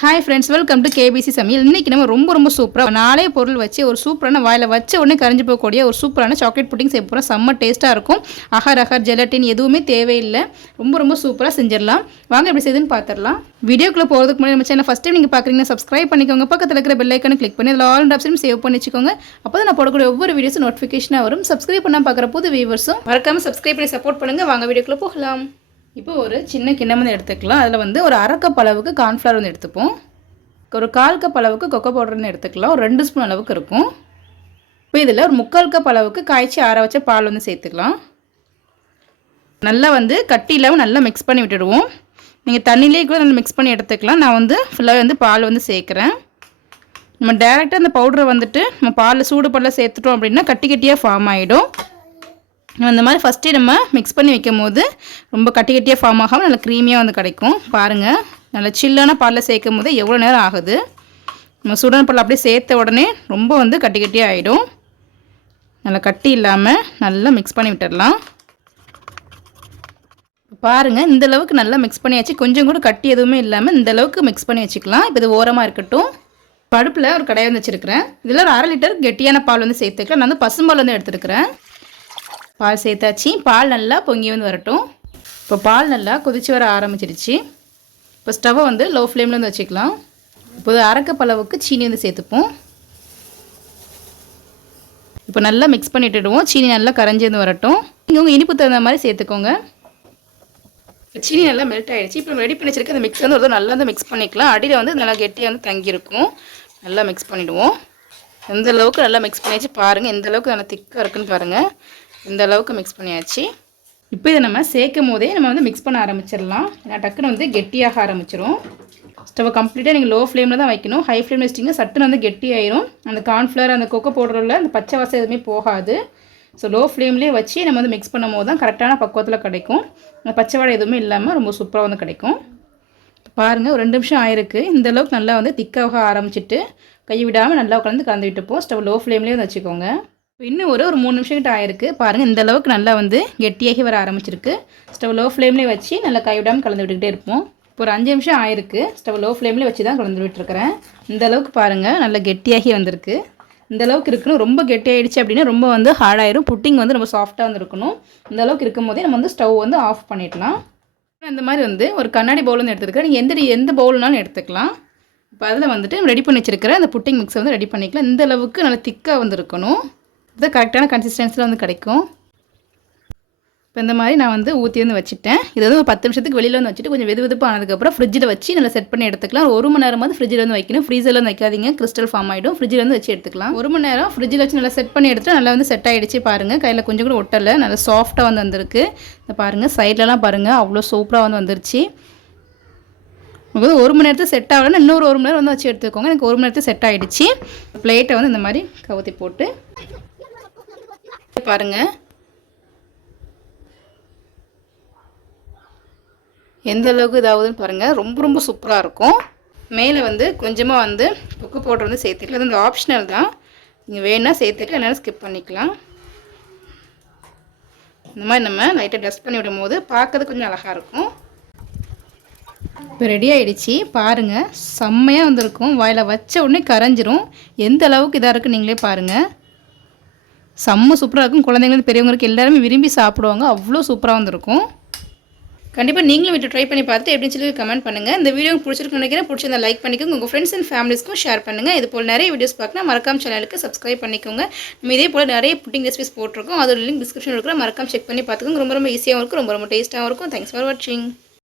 Hi friends welcome to KBC சமையல் இன்றைக்கி நம்ம ரொம்ப ரொம்ப சூப்பராக நாளே பொருள் வச்சு ஒரு சூப்பரான வாயில் வச்ச உடனே கரைஞ்சு போகக்கூடிய ஒரு சூப்பரான சாக்லேட் புட்டிங் செய்ய போகிறோம் செம்ம டேஸ்ட்டாக இருக்கும். அகர் அகர் ஜெலட்டின் எதுவுமே தேவையில்லை. ரொம்ப ரொம்ப சூப்பராக செஞ்சிடலாம். வாங்க எப்படி செய்யுதுன்னு பார்த்துடலாம் வீடியோக்குள்ளே போகிறதுக்கு முன்னாடி நம்ம சேனல் ஃபஸ்ட் டைம் நீங்கள் பார்க்குறீங்கன்னா சப்ஸ்கிரைப் பண்ணிக்கோங்க. பக்கத்தில் இருக்கிற பெல் ஐக்கனை கிளிக் பண்ணி அதில் ஆல் ஆப்ஷனும் சேவ் பண்ணி வச்சுக்கோங்க. அப்போ தான் நான் போடக்கூடிய ஒவ்வொரு வீடியோஸும் நோட்டிஃபிகேஷனாக வரும். சப்ஸ்கிரைப் பண்ணால் பார்க்குற புது வியூவர்ஸும் மறக்காமல் சப்ஸ்கிரைப் பண்ணி சப்போர்ட் பண்ணுங்கள் வாங்க வீடியோக்குள்ளே போகலாம். இப்போ ஒரு சின்ன கிண்ணம் வந்து எடுத்துக்கலாம். அதில் வந்து ஒரு அரைக்கப் அளவுக்கு கார்ன்ஃப்ளவர் வந்து எடுத்துப்போம். ஒரு கால் கப் அளவுக்கு கொக்கோ பவுடர்னு எடுத்துக்கலாம். ஒரு ரெண்டு ஸ்பூன் அளவுக்கு இருக்கும். இப்போ இதில் ஒரு முக்கால் கப் அளவுக்கு காய்ச்சி ஆற வச்ச பால் வந்து சேர்த்துக்கலாம். நல்லா வந்து கட்டி இல்லாமல் நல்லா மிக்ஸ் பண்ணி விட்டுடுவோம். நீங்கள் தண்ணியிலே கூட நல்லா மிக்ஸ் பண்ணி எடுத்துக்கலாம். நான் வந்து ஃபுல்லாக வந்து பால் வந்து சேர்க்குறேன். நம்ம டேரெக்டாக அந்த பவுடரை வந்துட்டு நம்ம பாலில் சூடு பாலில் சேர்த்துட்டோம் அப்படின்னா கட்டி கட்டியாக ஃபார்ம் ஆகிடும் இந்த மாதிரி ஃபஸ்ட்டே நம்ம மிக்ஸ் பண்ணி வைக்கும் போது ரொம்ப கட்டி கட்டியாக ஃபார்ம் ஆகாமல் நல்லா க்ரீமியாக வந்து கிடைக்கும். பாருங்கள் நல்லா சில்லான பாலில் சேர்க்கும் போது எவ்வளோ நேரம் ஆகுது? நம்ம சுடன பால் அப்படியே சேர்த்த உடனே ரொம்ப வந்து கட்டி கட்டியாக ஆகிடும் நல்லா கட்டி இல்லாமல் நல்லா மிக்ஸ் பண்ணி விட்டுடலாம் பாருங்கள் இந்த அளவுக்கு நல்லா மிக்ஸ் பண்ணியாச்சு. கொஞ்சம் கூட கட்டி எதுவுமே இல்லாமல் இந்த அளவுக்கு மிக்ஸ் பண்ணி வச்சுக்கலாம். இப்போ இது ஓரமாக இருக்கட்டும். படுப்பில் ஒரு கடையை வந்து வச்சுருக்கிறேன். இதில் ஒரு அரை லிட்டர் கெட்டியான பால் வந்து சேர்த்துக்கிறேன். நான் வந்து பசும்பால் வந்து எடுத்துருக்கிறேன். பால் சேர்த்தாச்சு. பால் நல்லா பொங்கி வந்து வரட்டும். இப்போ பால் நல்லா கொதிச்சு வர ஆரம்பிச்சிருச்சு. இப்போ ஸ்டவ்வை வந்து லோ ஃப்ளேமில் வந்து வச்சுக்கலாம். இப்போது அரைக்கப்பளவுக்கு சீனி வந்து சேர்த்துப்போம். இப்போ நல்லா மிக்ஸ் பண்ணிட்டுடுவோம் சீனி நல்லா கரைஞ்சி வந்து வரட்டும். நீங்கள் உங்கள் இனிப்பு தகுந்த மாதிரி சேர்த்துக்கோங்க. சீனி நல்லா மெல்ட் ஆகிடுச்சு இப்போ ரெடி பண்ணி வச்சிருக்க அந்த மிக்ஸ் வந்து ஒரு நல்லா வந்து மிக்ஸ் பண்ணிக்கலாம். அடியில் வந்து நல்லா கெட்டியாக வந்து தங்கியிருக்கும். நல்லா மிக்ஸ் பண்ணிவிடுவோம் எந்த அளவுக்கு நல்லா மிக்ஸ் பண்ணியாச்சு பாருங்கள் எந்த அளவுக்கு நல்லா திக்காக இருக்குன்னு பாருங்கள் இந்த அளவுக்கு மிக்ஸ் பண்ணியாச்சு. இப்போ இதை நம்ம சேர்க்கும் போதே நம்ம வந்து மிக்ஸ் பண்ண ஆரம்பிச்சிடலாம். ஏன்னா டக்குன்னு வந்து கெட்டியாக ஆரம்பிச்சிரும். ஸ்டவ் கம்ப்ளீட்டாக நீங்கள் லோ ஃப்ளேமில் தான் வைக்கணும். ஹை ஃப்ளேமில் வச்சிட்டிங்க சட்டுன்னு வந்து கெட்டி ஆயிரும் அந்த கார்ன்ஃப்ளவர் அந்த கொக்கோ பவுடரில் அந்த பச்சை வாசம் எதுவுமே போகாது. ஸோ லோ ஃப்ளேம்லேயே வச்சு நம்ம வந்து மிக்ஸ் பண்ணும் போது தான் கரெக்டான பக்குவத்தில் கிடைக்கும். அந்த பச்சை வாழை எதுவுமே இல்லாமல் ரொம்ப சூப்பராக வந்து கிடைக்கும். பாருங்கள் ஒரு ரெண்டு நிமிஷம் ஆயிருக்கு. இந்த அளவுக்கு நல்லா வந்து திக்காக ஆரம்பிச்சிட்டு கை விடாமல் நல்லா கலந்து கலந்து விட்டுப்போம் ஸ்டவ் லோ ஃப்ளேம்லேயே வந்து வச்சுக்கோங்க. இன்னும் ஒரு ஒரு மூணு நிமிஷம் கிட்ட ஆயிருக்கு. பாருங்கள் இந்த அளவுக்கு நல்லா வந்து கெட்டியாகி வர ஆரம்பிச்சிருக்கு. ஸ்டவ் லோ ஃப்ளேம்லேயே வச்சு நல்லா கைவிடாமல் கலந்து விட்டுக்கிட்டே இருப்போம். இப்போ ஒரு அஞ்சு நிமிஷம் ஆயிருக்கு. ஸ்டவ் லோ ஃப்ளேம்லேயே வச்சு தான் கலந்து விட்டுருக்கிறேன். இந்த அளவுக்கு பாருங்கள் நல்லா கெட்டியாகி வந்திருக்கு. இந்த அளவுக்கு இருக்கணும். ரொம்ப கெட்டியாயிடுச்சு அப்படின்னா ரொம்ப வந்து ஹார்டாயிரும் புட்டிங் வந்து ரொம்ப சாஃப்டாக வந்து இருக்கணும். இந்த அளவுக்கு இருக்கும் போதே நம்ம வந்து ஸ்டவ் வந்து ஆஃப் பண்ணிடலாம். இந்த மாதிரி வந்து ஒரு கண்ணாடி பவுல் வந்து எடுத்துருக்கேன் நீங்கள் எந்த எந்த பவுல்னாலும் எடுத்துக்கலாம். இப்போ அதில் வந்துட்டு ரெடி பண்ணி வச்சிருக்கிற அந்த புட்டிங் மிக்ஸை வந்து ரெடி பண்ணிக்கலாம். இந்த அளவுக்கு நல்லா திக்காக வந்து இருக்கணும் இது கரெக்டான கன்சிஸ்டன்சியில் வந்து கிடைக்கும். இப்போ இந்த மாதிரி நான் வந்து ஊற்றி வந்து வச்சுட்டேன். இது வந்து ஒரு பத்து நிமிஷத்துக்கு வெளியில் வந்து வச்சுட்டு கொஞ்சம் வெது வெதுப்பு ஆனதுக்கப்புறம் ஃப்ரிட்ஜில் வச்சு நல்லா செட் பண்ணி எடுத்துக்கலாம். ஒரு மணி நேரம் வந்து ஃப்ரிட்ஜில் வந்து வைக்கணும். ஃப்ரீசரில் வந்து வைக்காதீங்க. கிறிஸ்டல் ஃபார்ம் ஆகிடும் ஃப்ரிட்ஜில் வந்து வச்சு எடுத்துக்கலாம். ஒரு மணி நேரம் ஃப்ரிட்ஜில் வச்சு நல்லா செட் பண்ணி எடுத்துட்டு நல்லா வந்து செட் ஆகிடுச்சு பாருங்கள் கையில் கொஞ்சம் கூட ஒட்டலை. நல்லா சாஃப்ட்டாக வந்து வந்திருக்கு. இந்த பாருங்கள் சைட்லலாம் பாருங்கள் அவ்வளோ சூப்பராக வந்து வந்துருச்சு. உங்களுக்கு வந்து ஒரு மணி நேரத்தில் செட் ஆகலன்னா இன்னொரு ஒரு மணி நேரம் வந்து வச்சு எடுத்துக்கோங்க. எனக்கு ஒரு மணி நேரத்தில் செட் ஆகிடுச்சு பிளேட்டை வந்து இந்த மாதிரி கவுத்தி போட்டு பாருங்கள் எந்த அளவுக்கு இதாகுதுன்னு பாருங்கள் ரொம்ப ரொம்ப சூப்பராக இருக்கும். மேலே வந்து கொஞ்சமாக வந்து உப்பு பவுடர் வந்து சேர்த்துக்கலாம். அது வந்து ஆப்ஷனல் தான். நீங்கள் வேணால் சேர்த்துக்கலாம் என்னால் ஸ்கிப் பண்ணிக்கலாம். இந்த மாதிரி நம்ம லைட்டாக டஸ்ட் பண்ணி விடும் போது பார்க்கறது கொஞ்சம் அழகாக இருக்கும். இப்போ ரெடி ஆகிடுச்சு பாருங்கள் செம்மையாக வந்திருக்கும். வாயில் வச்ச உடனே கரைஞ்சிரும். எந்த அளவுக்கு இதாக இருக்குது நீங்களே பாருங்கள் செம்ம சூப்பராக இருக்கும். குழந்தைங்களுக்கு பெரியவங்களுக்கு எல்லாருமே விரும்பி சாப்பிடுவாங்க. அவ்வளோ சூப்பராக வந்திருக்கும். கண்டிப்பாக நீங்களும் வீட்டு ட்ரை பண்ணி பார்த்து எப்படின்னு சொல்லி கமெண்ட் பண்ணுங்கள் இந்த வீடியோ பிடிச்சிருக்கு நினைக்கிறேன். பிடிச்சிருந்தா லைக் பண்ணிக்கோங்க. உங்கள் ஃப்ரெண்ட்ஸ் அண்ட் ஃபேமிலிஸ்க்கும் ஷேர் பண்ணுங்கள் இது போல் நிறைய வீடியோஸ் பார்க்கணும் மறக்காம சேனலுக்கு சப்ஸ்கிரைப் பண்ணிக்கோங்க. நம்ம இதே போல் நிறைய புட்டிங் ரெசிபிஸ் போட்டிருக்கோம். அதோட லிங்க் டிஸ்கிரிப்ஷன் இருக்கிற மறக்காம செக் பண்ணி பார்த்துக்கோங்க. ரொம்ப ரொம்ப ஈஸியாகவும் இருக்கும். ரொம்ப ரொம்ப டேஸ்ட்டாகவும் இருக்கும். தேங்க்ஸ் ஃபார் வாட்சிங்